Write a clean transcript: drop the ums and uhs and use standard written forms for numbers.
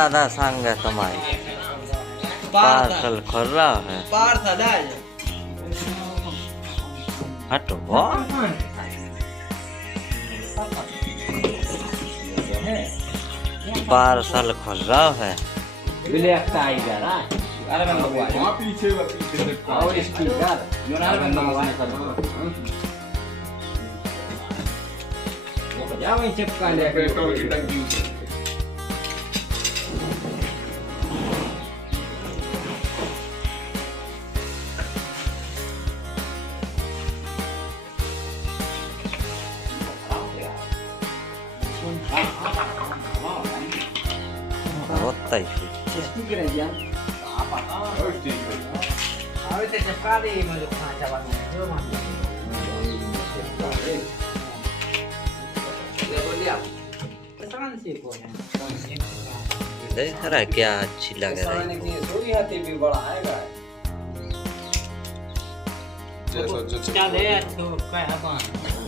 दादा संग है तुम्हारी पार्सल खोल रहा है पार्सल है हटो वो पार्सल खोल रहा है ब्लैक टाइगर अरे मैं वहां पीछे और स्टिकर योनाल बंदा वाला कर या वहीं चिपका ले पेट्रोल की टंकी बहुत ही स्टिकर है यार अभी तो चिपका दे मुझे खांचा बना जो मान ले बोलिए किसान से को है देख रहा है क्या अच्छी लग रही है सोई हाथी भी बड़ा है गाय चल है तो क्या अपन